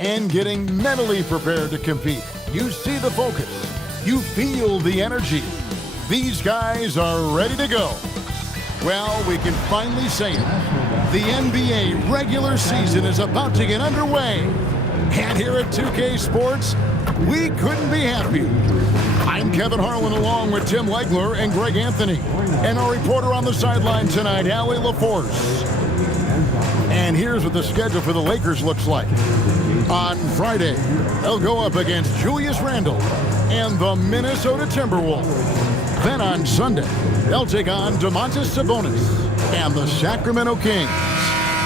and getting mentally prepared to compete. You see the focus. You feel the energy. These guys are ready to go. Well, we can finally say it. The NBA regular season is about to get underway. And here at 2K Sports, we couldn't be happier. I'm Kevin Harlan along with Tim Legler and Greg Anthony. And our reporter on the sideline tonight, Allie LaForce. And here's what the schedule for the Lakers looks like. On Friday, they'll go up against Julius Randle and the Minnesota Timberwolves. Then on Sunday, they'll take on Domantas Sabonis and the Sacramento Kings.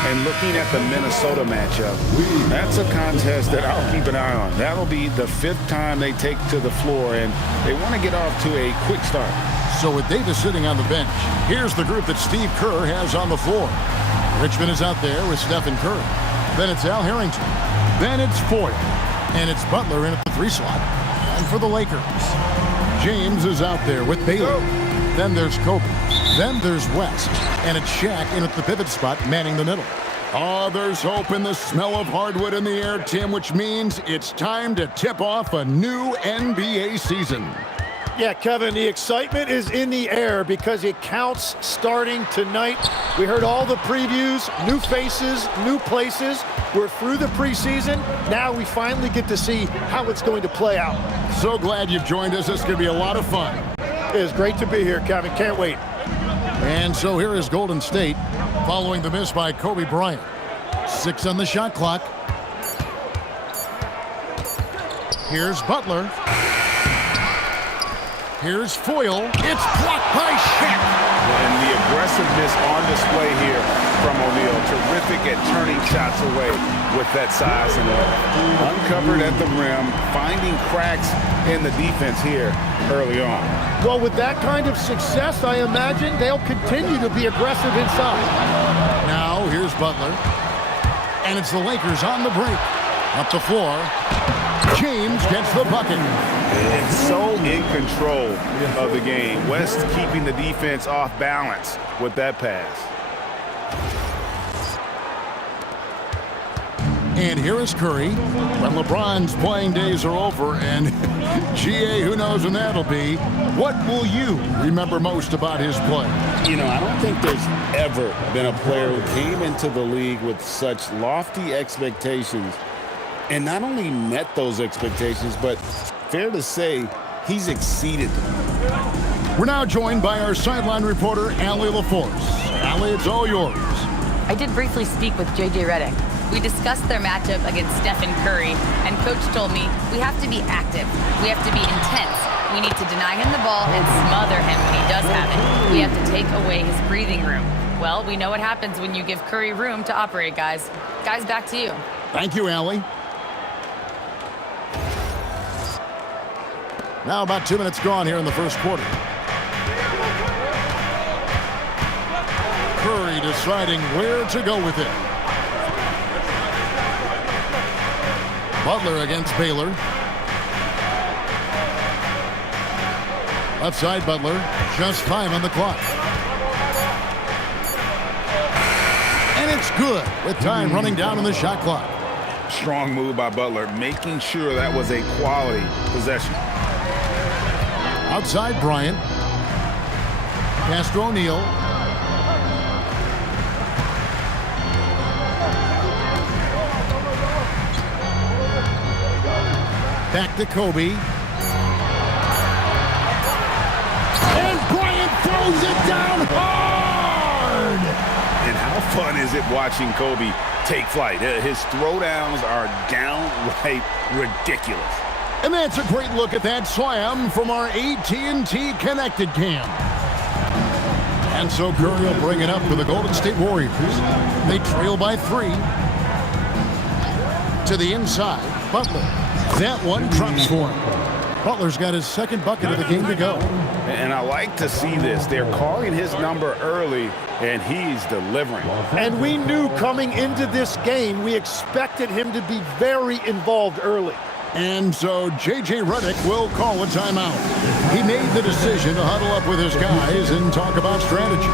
And looking at the Minnesota matchup, that's a contest that I'll keep an eye on. That'll be the 5th time they take to the floor, and they want to get off to a quick start. So with Davis sitting on the bench, here's the group that Steve Kerr has on the floor. Richmond is out there with Stephen Curry. Then it's Al Harrington. Then it's Foyle. And it's Butler in at the 3 slot. And for the Lakers, James is out there with Baylor. Then there's Kobe. Then there's West. And it's Shaq in at the pivot spot, manning the middle. Oh, there's hope in the smell of hardwood in the air, Tim, which means it's time to tip off a new NBA season. Yeah, Kevin, the excitement is in the air because it counts starting tonight. We heard all the previews, new faces, new places. We're through the preseason. Now we finally get to see how it's going to play out. So glad you've joined us. This is going to be a lot of fun. It is great to be here, Kevin. Can't wait. And so here is Golden State following the miss by Kobe Bryant. 6 on the shot clock. Here's Butler. Here's Foyle. It's blocked by Shaq. And the aggressiveness on display here from O'Neal. Terrific at turning shots away with that size and uncovered at the rim, finding cracks in the defense here early on. Well, with that kind of success, I imagine they'll continue to be aggressive inside. Now here's Butler. And it's the Lakers on the break. Up the floor. James gets the bucket. And so in control of the game. West keeping the defense off balance with that pass. And here is Curry. When LeBron's playing days are over, and GA, who knows when that'll be, what will you remember most about his play? You know, I don't think there's ever been a player who came into the league with such lofty expectations and not only met those expectations, but fair to say, he's exceeded them. We're now joined by our sideline reporter, Allie LaForce. Allie, it's all yours. I did briefly speak with J.J. Redick. We discussed their matchup against Stephen Curry, and Coach told me we have to be active. We have to be intense. We need to deny him the ball and smother him when he does have it. We have to take away his breathing room. Well, we know what happens when you give Curry room to operate, guys. Guys, back to you. Thank you, Allie. Now about 2 minutes gone here in the first quarter. Curry deciding where to go with it. Butler against Baylor. Left side Butler, just 5 on the clock. And it's good with time running down on the shot clock. Strong move by Butler, making sure that was a quality possession. Outside Bryant. Pass to O'Neal. Back to Kobe. And Bryant throws it down hard! And how fun is it watching Kobe take flight? His throwdowns are downright ridiculous. And that's a great look at that slam from our AT&T Connected Cam. And so Curry will bring it up for the Golden State Warriors. They trail by 3. To the inside, Butler. That one drops for him. Butler's got his 2nd bucket of the game to go. And I like to see this. They're calling his number early, and he's delivering. And we knew coming into this game, we expected him to be very involved early. And so J.J. Redick will call a timeout. He made the decision to huddle up with his guys and talk about strategy.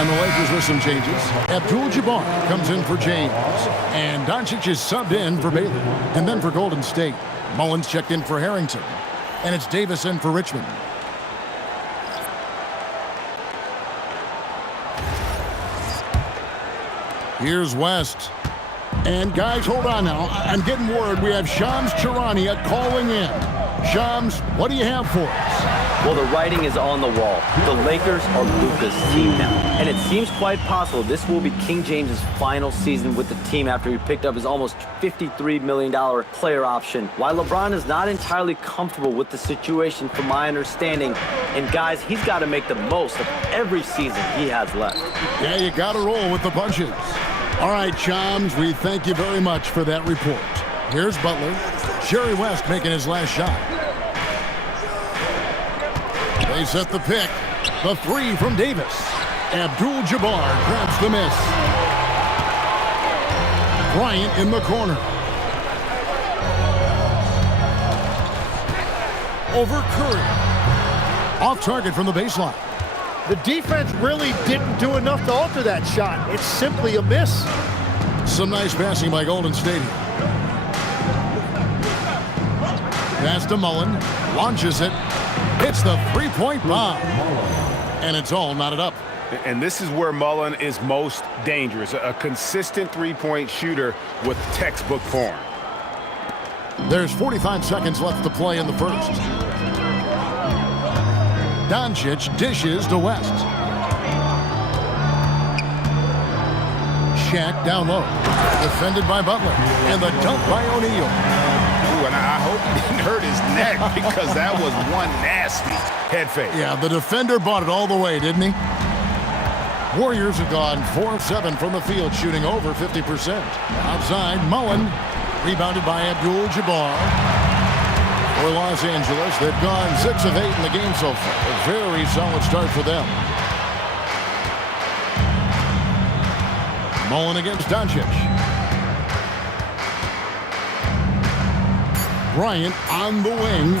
And the Lakers with some changes. Abdul-Jabbar comes in for James. And Doncic is subbed in for Baylor. And then for Golden State, Mullins checked in for Harrington. And it's Davis in for Richmond. Here's West. And guys, hold on now. I'm getting word we have Shams Charania calling in. Shams, what do you have for us? Well, the writing is on the wall. The Lakers are Luka's team now. And it seems quite possible this will be King James's final season with the team after he picked up his almost $53 million player option. While LeBron is not entirely comfortable with the situation from my understanding, and guys, he's got to make the most of every season he has left. Yeah, you got to roll with the punches. All right, Shams, we thank you very much for that report. Here's Butler. Jerry West making his last shot. They set the pick. The three from Davis. Abdul-Jabbar grabs the miss. Bryant in the corner. Over Curry. Off target from the baseline. The defense really didn't do enough to alter that shot. It's simply a miss. Some nice passing by Golden State. Pass to Mullen. Launches it. Hits the three-point bomb. And it's all knotted up. And this is where Mullen is most dangerous. A consistent three-point shooter with textbook form. There's 45 seconds left to play in the first. Doncic dishes to West. Shaq down low. Defended by Butler. And the dunk by O'Neal. And I hope he didn't hurt his neck because that was one nasty head fake. Yeah, the defender bought it all the way, didn't he? Warriors have gone 4 of 7 from the field, shooting over 50%. Outside, Mullen, rebounded by Abdul-Jabbar. For Los Angeles, they've gone 6 of 8 in the game so far. A very solid start for them. Mullen against Doncic. Bryant on the wing.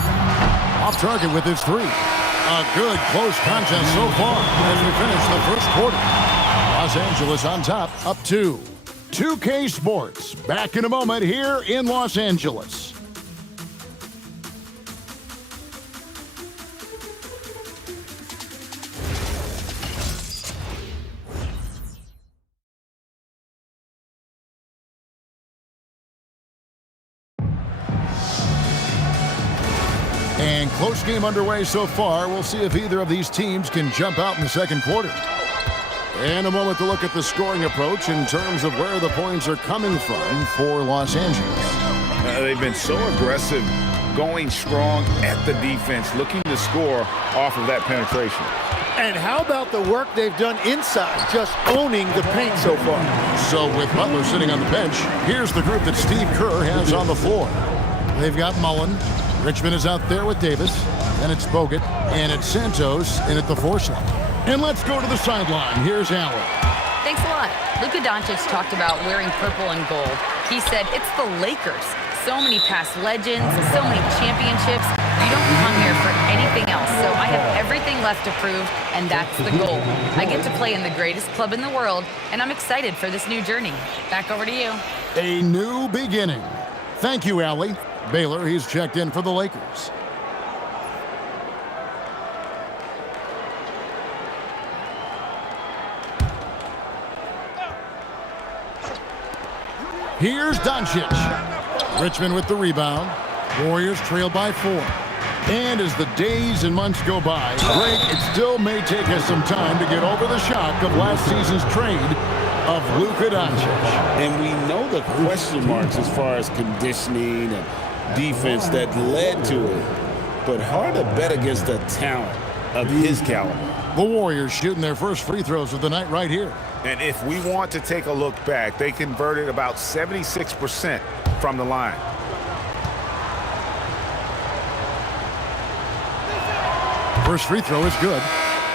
Off target with his three. A good close contest so far as we finish the first quarter. Los Angeles on top, up 2. 2K Sports, back in a moment here in Los Angeles. And close game underway so far. We'll see if either of these teams can jump out in the second quarter. And a moment to look at the scoring approach in terms of where the points are coming from for Los Angeles. They've been so aggressive, going strong at the defense, looking to score off of that penetration. And how about the work they've done inside, just owning the paint so far? So with Butler sitting on the bench, here's the group that Steve Kerr has on the floor. They've got Mullen. Richmond is out there with Davis. Then it's Bogut. And it's Santos in at the 4 slot. And let's go to the sideline. Here's Allen. Thanks a lot. Luka Doncic talked about wearing purple and gold. He said, it's the Lakers. So many past legends, so many championships. You don't come here for anything else. So I have everything left to prove, and that's the goal. I get to play in the greatest club in the world, and I'm excited for this new journey. Back over to you. A new beginning. Thank you, Allie. Baylor, he's checked in for the Lakers. Here's Doncic. Richmond with the rebound. Warriors trail by 4. And as the days and months go by, Greg, it still may take us some time to get over the shock of last season's trade of Luka Doncic. And we know the question marks as far as conditioning and defense that led to it. But hard to bet against the talent of his caliber. The Warriors shooting their first free throws of the night right here. And if we want to take a look back, they converted about 76% from the line. First free throw is good.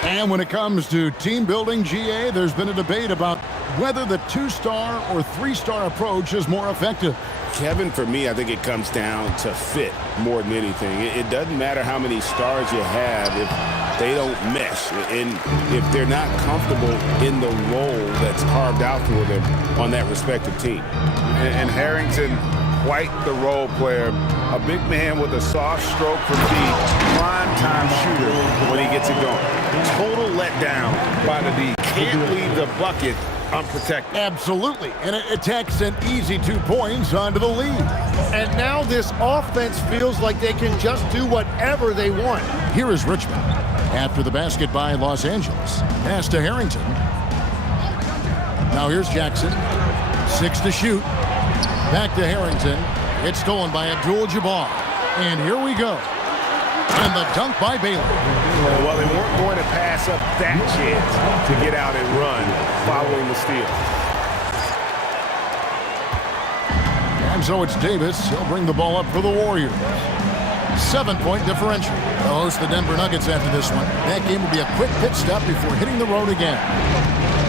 And when it comes to team building, GA, there's been a debate about whether the 2-star or 3-star approach is more effective. Kevin, for me, I think it comes down to fit more than anything. It doesn't matter how many stars you have if they don't mesh and if they're not comfortable in the role that's carved out for them on that respective team. And Harrington, quite the role player. A big man with a soft stroke for deep, prime-time shooter when he gets it going. Total letdown by the D. Can't leave the bucket unprotected. Absolutely. And it takes an easy 2 points onto the lead. And now this offense feels like they can just do whatever they want. Here is Richmond. After the basket by Los Angeles. Pass to Harrington. Now here's Jackson. 6 to shoot. Back to Harrington. It's stolen by Abdul-Jabbar. And here we go. And the dunk by Baylor. Well, they weren't going to pass up that chance to get out and run following the steal. And so it's Davis. He'll bring the ball up for the Warriors. 7-point differential. They'll host the Denver Nuggets after this one. That game will be a quick pit stop before hitting the road again.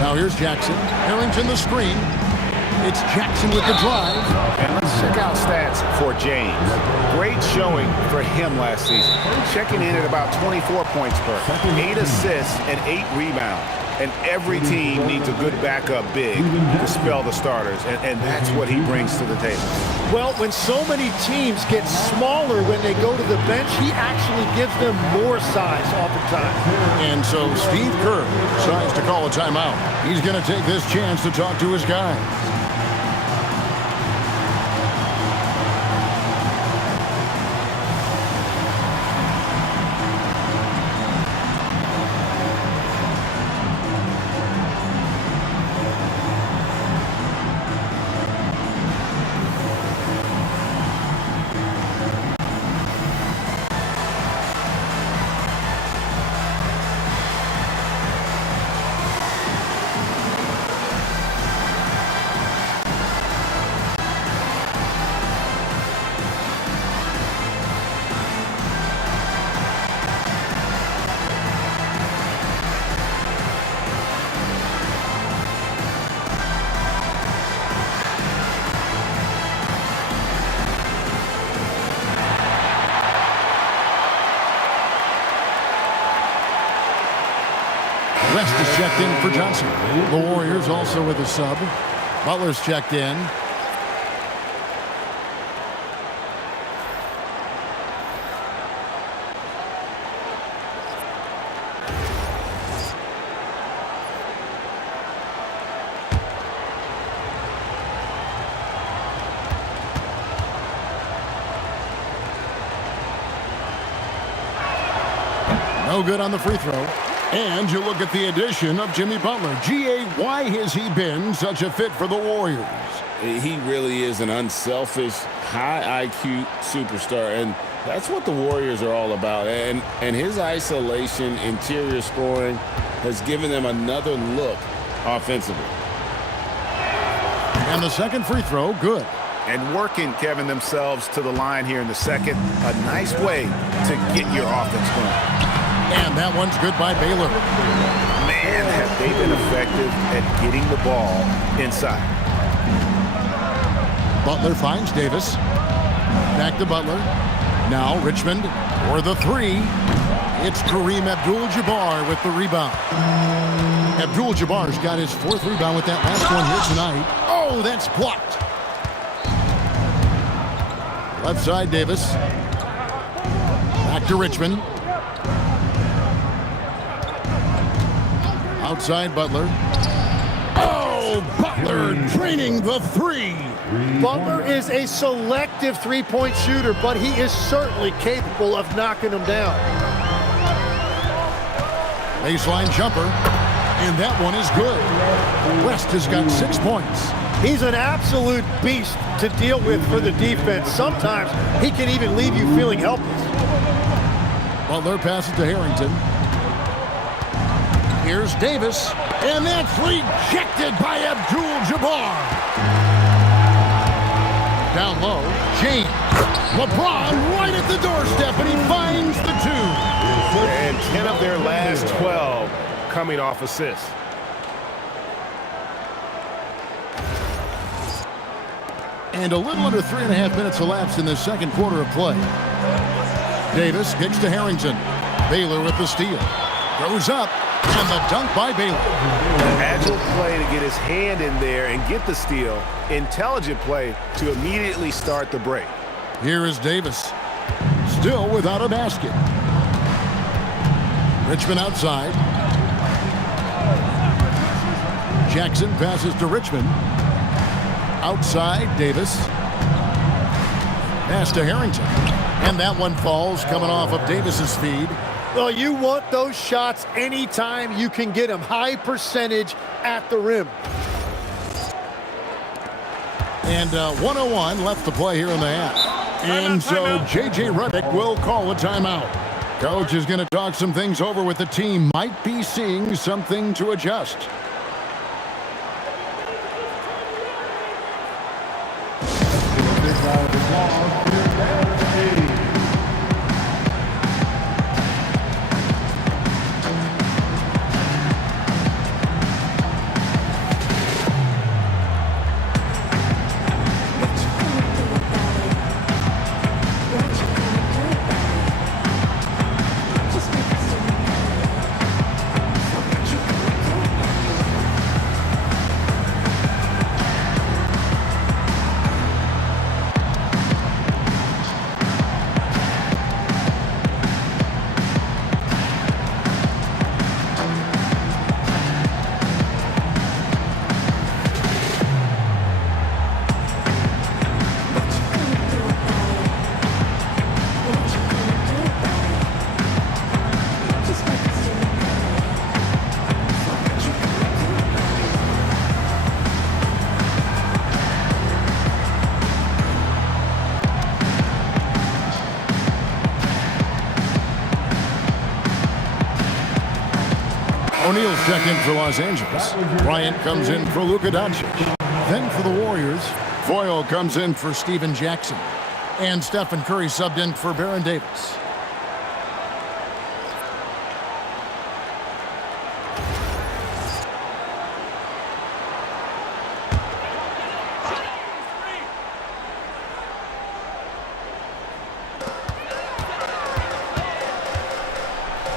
Now here's Jackson. Harrington the screen. It's Jackson with the drive. And let's check out stats for James. Great showing for him last season. Checking in at about 24 points per, 8 assists and 8 rebounds. And every team needs a good backup big to spell the starters, and that's what he brings to the table. Well, when so many teams get smaller when they go to the bench, he actually gives them more size oftentimes. And so Steve Kerr decides to call a timeout. He's going to take this chance to talk to his guys. West is checked in for Johnson. The Warriors also with a sub. Butler's checked in. No good on the free throw. And you look at the addition of Jimmy Butler. G.A., why has he been such a fit for the Warriors? He really is an unselfish, high IQ superstar, and that's what the Warriors are all about. And his isolation, interior scoring has given them another look offensively. And the second free throw, good. And working, Kevin, themselves to the line here in the second. A nice way to get your offense going. And that one's good by Baylor. Man, have they been effective at getting the ball inside. Butler finds Davis. Back to Butler. Now Richmond for the three. It's Kareem Abdul-Jabbar with the rebound. Abdul-Jabbar's got his fourth rebound with that last one here tonight. Oh, that's blocked. Left side, Davis. Back to Richmond. Outside Butler. Oh, Butler draining the three. Butler is a selective three-point shooter, but he is certainly capable of knocking them down. Baseline jumper, and that one is good. West has got 6 points. He's an absolute beast to deal with for the defense. Sometimes he can even leave you feeling helpless. Butler passes to Harrington. Here's Davis, and that's rejected by Abdul-Jabbar. Down low, James. LeBron right at the doorstep, and he finds the two. And 10 of their last 12 coming off assists. And a little under 3.5 minutes elapsed in the second quarter of play. Davis kicks to Harrington. Baylor with the steal. Goes up, and the dunk by Baylor. An agile play to get his hand in there and get the steal. Intelligent play to immediately start the break. Here is Davis. Still without a basket. Richmond outside. Jackson passes to Richmond. Outside, Davis. Pass to Harrington. And that one falls, coming off of Davis's feed. Well, you want those shots anytime you can get them. High percentage at the rim. And 1:01 left to play here in the half. And so J.J. Redick will call a timeout. Coach is going to talk some things over with the team. Might be seeing something to adjust. O'Neal's check in for Los Angeles. Bryant comes in for Luka Doncic. Then for the Warriors, Foyle comes in for Steven Jackson. And Stephen Curry subbed in for Baron Davis.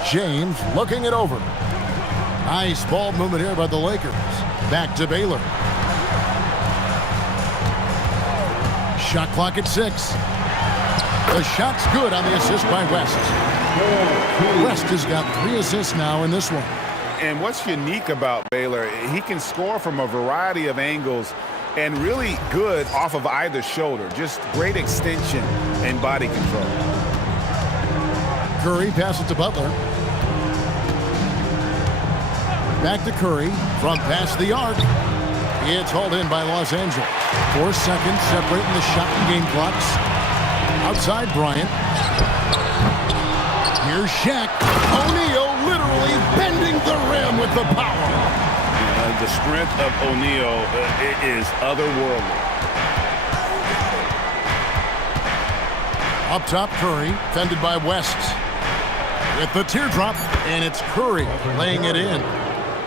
James looking it over. Nice ball movement here by the Lakers. Back to Baylor. Shot clock at 6. The shot's good on the assist by West. West has got 3 assists now in this one. And what's unique about Baylor, he can score from a variety of angles and really good off of either shoulder. Just great extension and body control. Curry passes to Butler. Back to Curry from past the arc. It's hauled in by Los Angeles. 4 seconds separating the shot and game clocks. Outside Bryant. Here's Shaq. O'Neal literally bending the rim with the power. The strength of O'Neal is otherworldly. Up top, Curry, fended by West. With the teardrop, and it's Curry laying it in.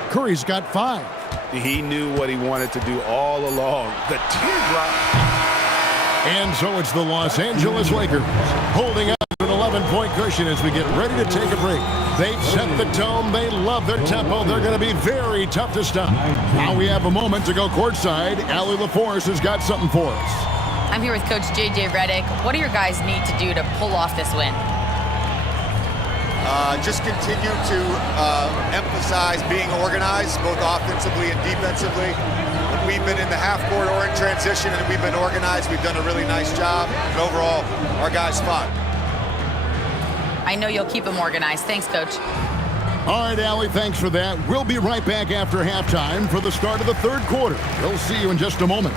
Curry's got 5. He knew what he wanted to do all along. The teardrop. And so it's the Los Angeles Lakers holding up an 11-point cushion as we get ready to take a break. They've set the tone. They love their tempo. They're going to be very tough to stop. Now we have a moment to go courtside. Allie LaForce has got something for us. I'm here with Coach J.J. Redick. What do your guys need to do to pull off this win? Just continue to emphasize being organized, both offensively and defensively. When we've been in the half-court or in transition and we've been organized, we've done a really nice job. And overall, our guys fought. I know you'll keep them organized. Thanks, Coach. All right, Allie, thanks for that. We'll be right back after halftime for the start of the third quarter. We'll see you in just a moment.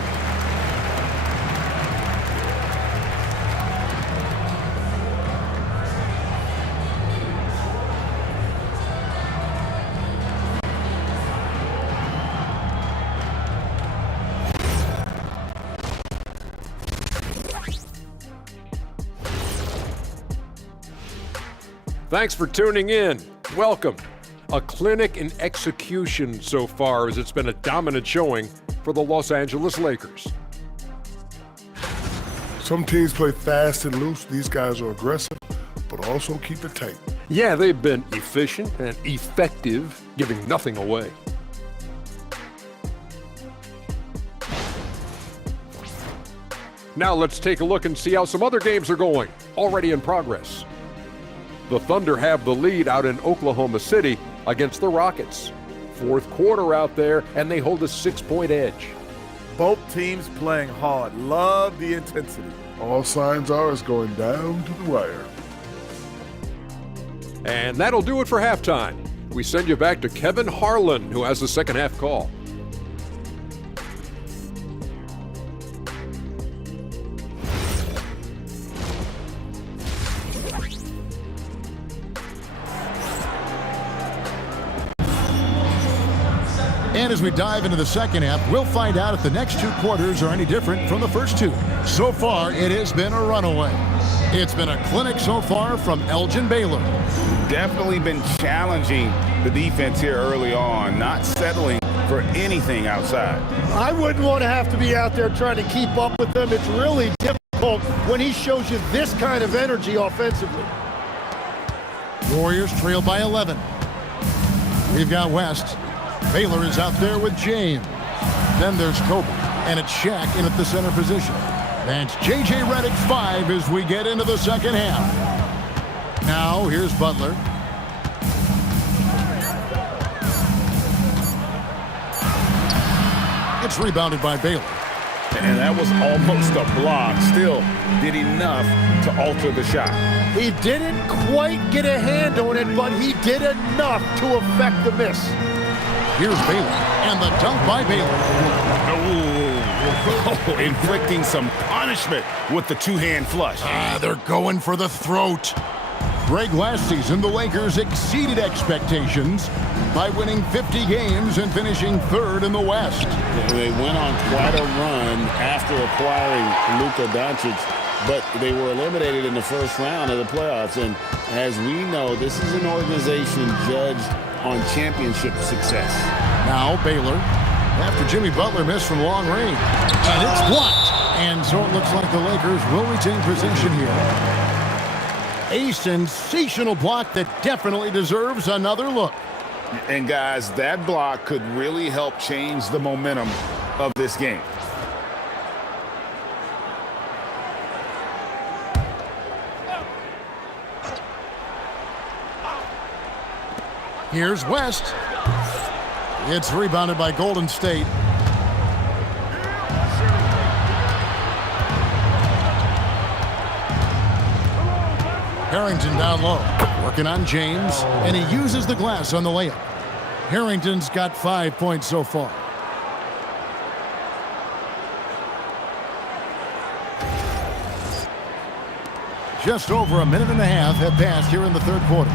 Thanks for tuning in. Welcome. A clinic in execution so far, as it's been a dominant showing for the Los Angeles Lakers. Some teams play fast and loose. These guys are aggressive, but also keep it tight. Yeah, they've been efficient and effective, giving nothing away. Now let's take a look and see how some other games are going, already in progress. The Thunder have the lead out in Oklahoma City against the Rockets. Fourth quarter out there, and they hold a 6-point edge. Both teams playing hard. Love the intensity. All signs are it's going down to the wire. And that'll do it for halftime. We send you back to Kevin Harlan, who has the second half call. And as we dive into the second half, we'll find out if the next two quarters are any different from the first two. So far, it has been a runaway. It's been a clinic so far from Elgin Baylor. Definitely been challenging the defense here early on, not settling for anything outside. I wouldn't want to have to be out there trying to keep up with them. It's really difficult when he shows you this kind of energy offensively. Warriors trail by 11. We've got West. Baylor is out there with James. Then there's Kobe, and it's Shaq in at the center position. That's J.J. Redick's 5 as we get into the second half. Now, here's Butler. It's rebounded by Baylor. And that was almost a block. Still did enough to alter the shot. He didn't quite get a hand on it, but he did enough to affect the miss. Here's Baylor, and the dunk by Baylor. Oh, inflicting some punishment with the two-hand flush. They're going for the throat. Greg, last season, the Lakers exceeded expectations by winning 50 games and finishing third in the West. They went on quite a run after acquiring Luka Doncic, but they were eliminated in the first round of the playoffs. And as we know, this is an organization judged on championship success. Now Baylor, after Jimmy Butler missed from long range, and it's blocked. And so it looks like the Lakers will retain possession here. A sensational block that definitely deserves another look. And guys, that block could really help change the momentum of this game. Here's West. It's rebounded by Golden State. Harrington down low, working on James, and he uses the glass on the layup. Harrington's got 5 points so far. Just over a minute and a half have passed here in the third quarter.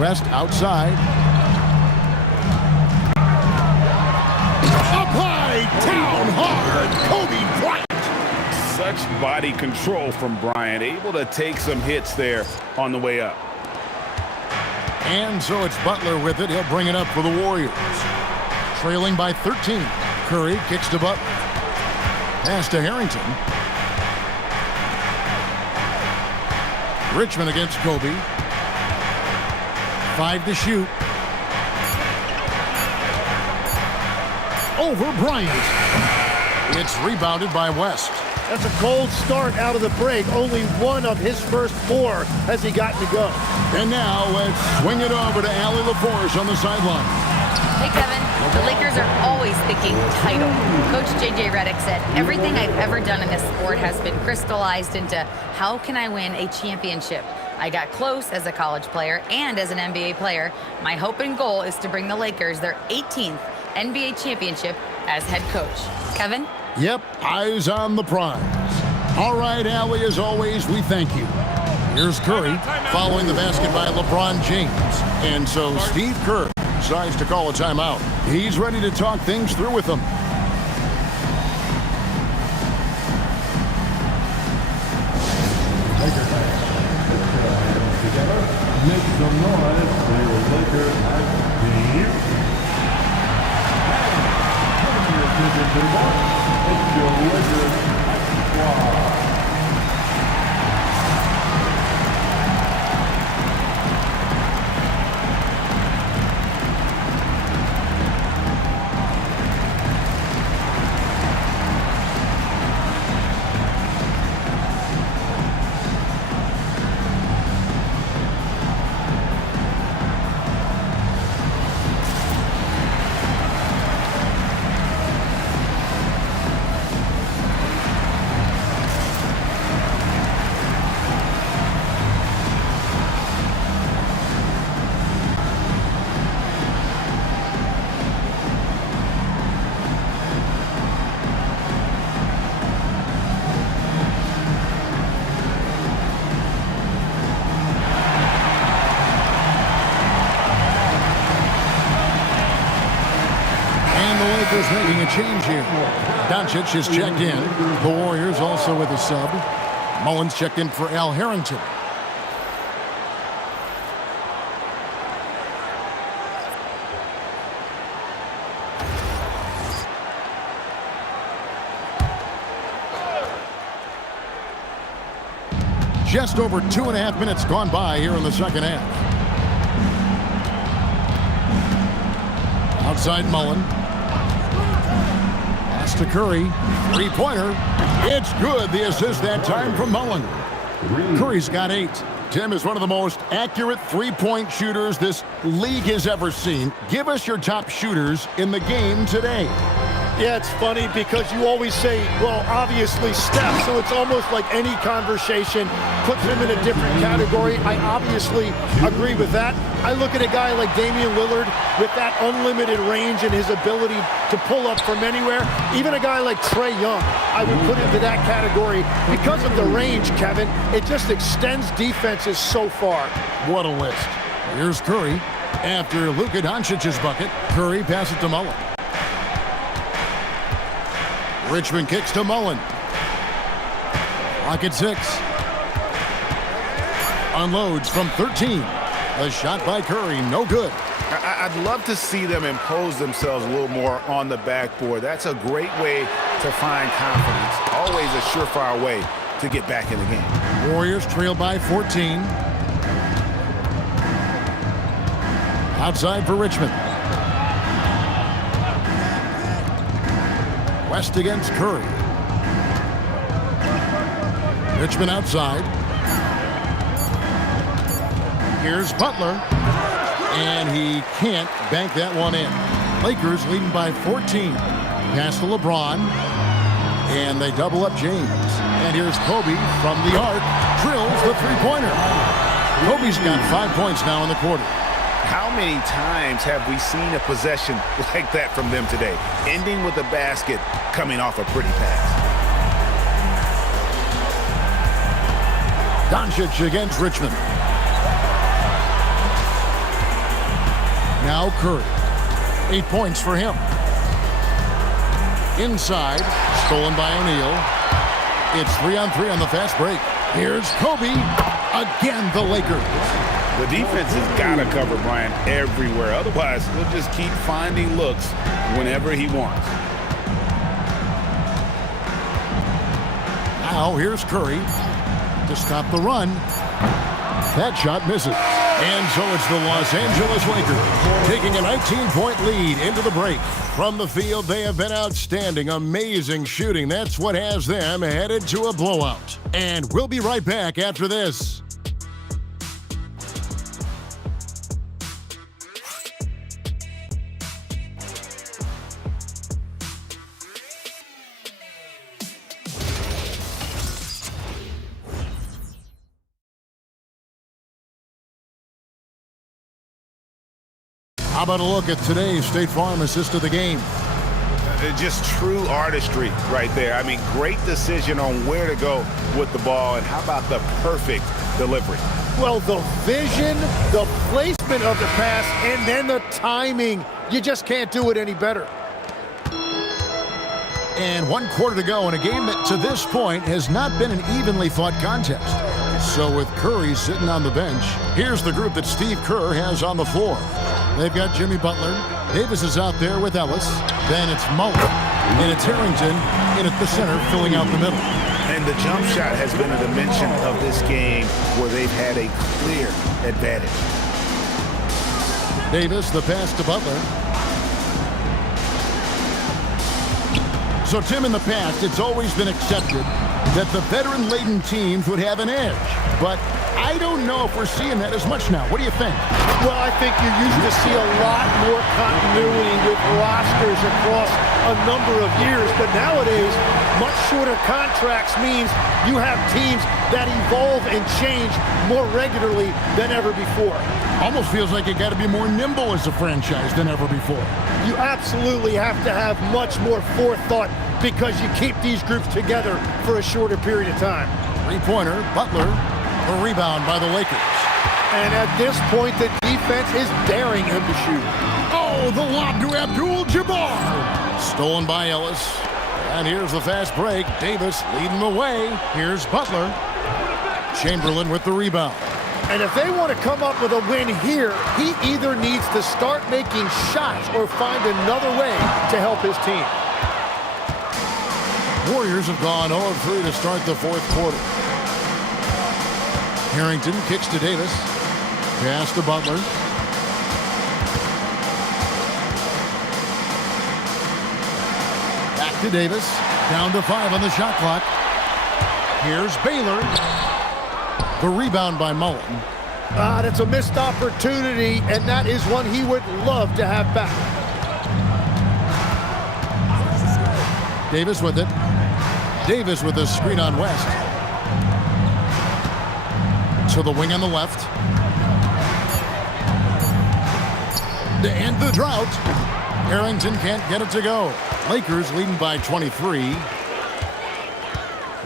West outside. Up high, down hard, Kobe Bryant. Such body control from Bryant, able to take some hits there on the way up. And so it's Butler with it. He'll bring it up for the Warriors. Trailing by 13. Curry kicks to Butler. Pass to Harrington. Richmond against Kobe. 5 to shoot. Over Bryant. It's rebounded by West. That's a cold start out of the break. Only one of his first 4 has he gotten to go. And now let's swing it over to Allie LaForge on the sideline. Hey, Kevin. The Lakers are always thinking title. Coach J.J. Redick said, everything I've ever done in this sport has been crystallized into how can I win a championship? I got close as a college player and as an NBA player. My hope and goal is to bring the Lakers their 18th NBA championship as head coach. Kevin? Yep, eyes on the prize. All right, Allie, as always, we thank you. Here's Curry following the basket by LeBron James. And so Steve Kerr decides to call a timeout. He's ready to talk things through with them. Make some noise for your Lakers team. It's your Lakers squad. Making a change here. Doncic is checked in. The Warriors also with a sub. Mullins checked in for Al Harrington. Just over 2.5 minutes gone by here in the second half. Outside Mullen. To Curry, three-pointer. It's good. The assist that time from Mullen. Curry's got 8. Tim is one of the most accurate three-point shooters this league has ever seen. Give us your top shooters in the game today. Yeah, it's funny because you always say, well, obviously Steph, so it's almost like any conversation puts him in a different category. I obviously agree with that. I look at a guy like Damian Lillard with that unlimited range and his ability to pull up from anywhere. Even a guy like Trae Young, I would put into that category because of the range, Kevin. It just extends defenses so far. What a list. Here's Curry. After Luka Doncic's bucket, Curry passes to Mullen. Richmond kicks to Mullen. Clock at 6. Unloads from 13. A shot by Curry, no good. I'd love to see them impose themselves a little more on the backboard. That's a great way to find confidence. Always a surefire way to get back in the game. Warriors trail by 14. Outside for Richmond. West against Curry. Richmond outside. Here's Butler. And he can't bank that one in. Lakers leading by 14. Pass to LeBron. And they double up James. And here's Kobe from the arc. Drills the three-pointer. Kobe's got 5 points now in the quarter. How many times have we seen a possession like that from them today? Ending with a basket, coming off a pretty pass. Doncic against Richmond. Now Curry. 8 points for him. Inside, stolen by O'Neal. It's 3-on-3 on the fast break. Here's Kobe. Again, the Lakers. The defense has got to cover Bryant everywhere. Otherwise, he'll just keep finding looks whenever he wants. Now here's Curry to stop the run. That shot misses. And so it's the Los Angeles Lakers taking a 19-point lead into the break. From the field, they have been outstanding, amazing shooting. That's what has them headed to a blowout. And we'll be right back after this. How about a look at today's State Farm assist of the game? Just true artistry right there. I mean, great decision on where to go with the ball, and how about the perfect delivery? Well, the vision, the placement of the pass, and then the timing. You just can't do it any better. And 1 quarter to go in a game that to this point has not been an evenly fought contest. So with Curry sitting on the bench, here's the group that Steve Kerr has on the floor. They've got Jimmy Butler. Davis is out there with Ellis. Then it's Mullen. And it's Harrington in at the center, filling out the middle. And the jump shot has been a dimension of this game where they've had a clear advantage. Davis, the pass to Butler. So, Tim, in the past, it's always been accepted that the veteran-laden teams would have an edge. But I don't know if we're seeing that as much now. What do you think? Well, I think you used to see a lot more continuity with rosters across a number of years. But nowadays, much shorter contracts means you have teams that evolve and change more regularly than ever before. Almost feels like you got to be more nimble as a franchise than ever before. You absolutely have to have much more forethought because you keep these groups together for a shorter period of time. Three-pointer, Butler, the rebound by the Lakers. And at this point, the defense is daring him to shoot. Oh, the lob to Abdul-Jabbar. Stolen by Ellis. And here's the fast break. Davis leading the way. Here's Butler. Chamberlain with the rebound. And if they want to come up with a win here, he either needs to start making shots or find another way to help his team. Warriors have gone 0-3 to start the fourth quarter. Harrington kicks to Davis. Pass to Butler. Back to Davis. Down to 5 on the shot clock. Here's Baylor. The rebound by Mullen. That's a missed opportunity, and that is one he would love to have back. Davis with it. Davis with a screen on West. To the wing on the left. And the drought. Harrington can't get it to go. Lakers leading by 23.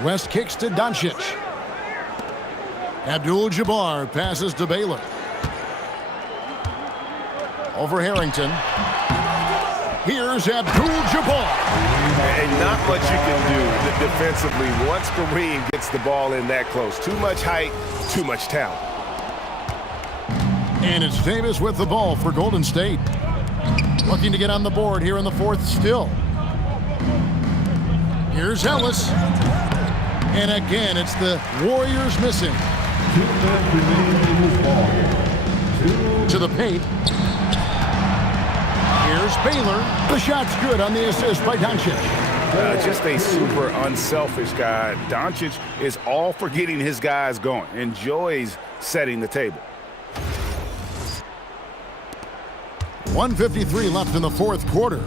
West kicks to Doncic. Abdul-Jabbar passes to Baylor. Over Harrington. Here's Abdul-Jabbar. And not much you can do defensively once Kareem gets the ball in that close. Too much height, too much talent. And it's Davis with the ball for Golden State. Looking to get on the board here in the fourth still. Here's Ellis. And again, it's the Warriors missing. To the paint. Here's Baylor. The shot's good on the assist by Doncic. Just a super unselfish guy. Doncic is all for getting his guys going. Enjoys setting the table. 1:53 left in the fourth quarter.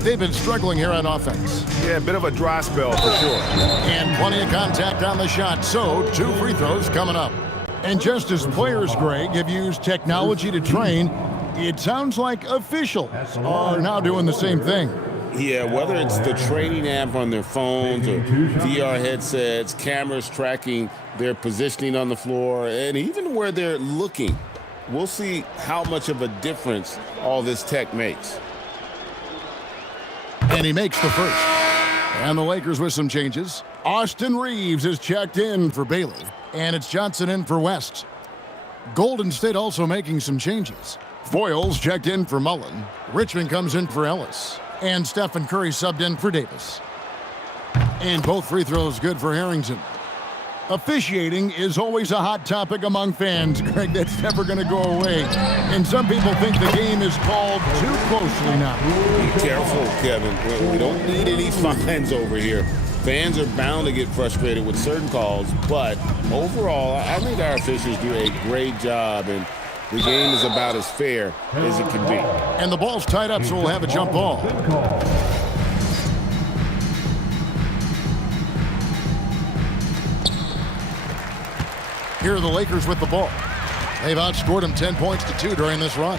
They've been struggling here on offense. Yeah, a bit of a dry spell for sure. And plenty of contact on the shot, so 2 free throws coming up. And just as players, Greg, have used technology to train, it sounds like officials are now doing the same thing. Yeah, whether it's the training app on their phones or VR headsets, cameras tracking their positioning on the floor, and even where they're looking, we'll see how much of a difference all this tech makes. And he makes the first. And the Lakers with some changes. Austin Reeves is checked in for Baylor. And it's Johnson in for West. Golden State also making some changes. Foyles checked in for Mullen. Richmond comes in for Ellis. And Stephen Curry subbed in for Davis. And both free throws good for Harrington. Officiating is always a hot topic among fans, Greg. That's never going to go away. And some people think the game is called too closely now. Be careful, Kevin. We don't need any fines over here. Fans are bound to get frustrated with certain calls, but overall, I think our officials do a great job, and the game is about as fair as it can be. And the ball's tied up, so we'll have a jump ball. Here are the Lakers with the ball. They've outscored them 10 points to 2 during this run.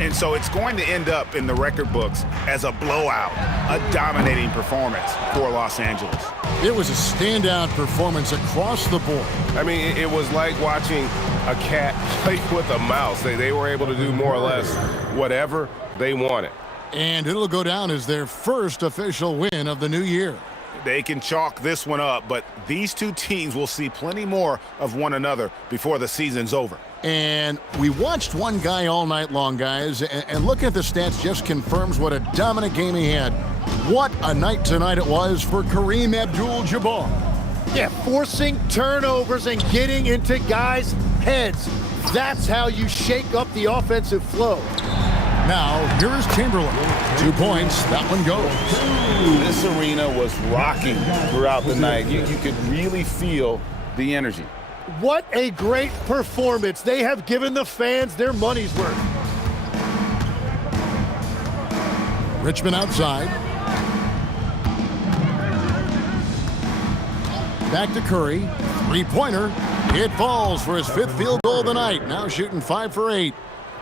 And so it's going to end up in the record books as a blowout, a dominating performance for Los Angeles. It was a standout performance across the board. I mean, it was like watching a cat play with a mouse. They were able to do more or less whatever they wanted. And it'll go down as their first official win of the new year. They can chalk this one up, but these two teams will see plenty more of one another before the season's over. And we watched one guy all night long, guys, and looking at the stats just confirms what a dominant game he had. What a night tonight it was for Kareem Abdul-Jabbar. Yeah, forcing turnovers and getting into guys' heads. That's how you shake up the offensive flow. Now, here is Chamberlain. 2 points. That one goes. This arena was rocking throughout the night. You could really feel the energy. What a great performance. They have given the fans their money's worth. Richmond outside. Back to Curry. Three-pointer. It falls for his 5th field goal of the night. Now shooting 5 for 8.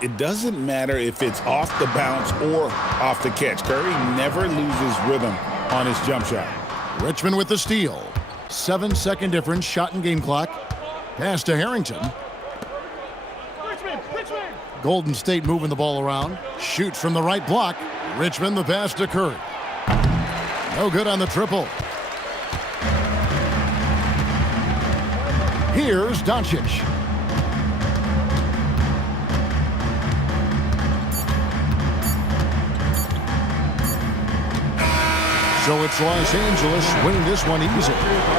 It doesn't matter if it's off the bounce or off the catch. Curry never loses rhythm on his jump shot. Richmond with the steal. 7-second difference, shot and game clock. Pass to Harrington. Golden State moving the ball around. Shoots from the right block. Richmond the pass to Curry. No good on the triple. Here's Doncic. So it's Los Angeles winning this one easy.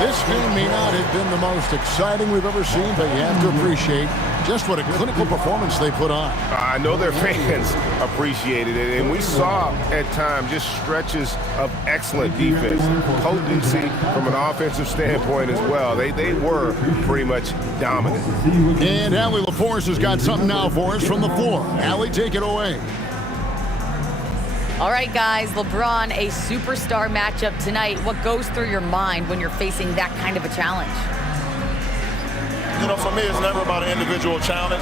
This game may not have been the most exciting we've ever seen, but you have to appreciate just what a clinical performance they put on. I know their fans appreciated it, and we saw at times just stretches of excellent defense, potency from an offensive standpoint as well. They were pretty much dominant. And Allie LaForce has got something now for us from the floor. Allie, take it away. All right, guys, LeBron, a superstar matchup tonight. What goes through your mind when you're facing that kind of a challenge? You know, for me, it's never about an individual challenge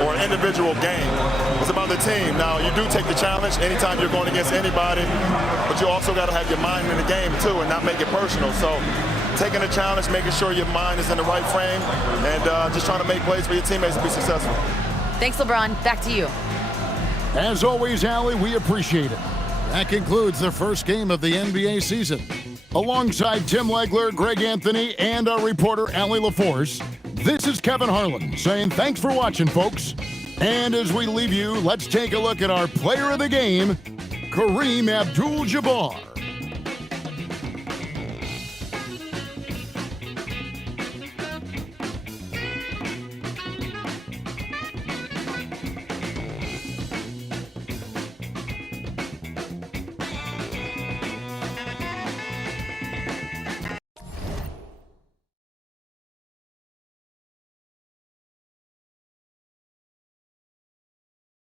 or an individual game. It's about the team. Now, you do take the challenge anytime you're going against anybody, but you also got to have your mind in the game, too, and not make it personal. So taking the challenge, making sure your mind is in the right frame, and just trying to make plays for your teammates to be successful. Thanks, LeBron. Back to you. As always, Allie, we appreciate it. That concludes the first game of the NBA season. Alongside Tim Legler, Greg Anthony, and our reporter, Allie LaForce, this is Kevin Harlan saying thanks for watching, folks. And as we leave you, let's take a look at our player of the game, Kareem Abdul-Jabbar.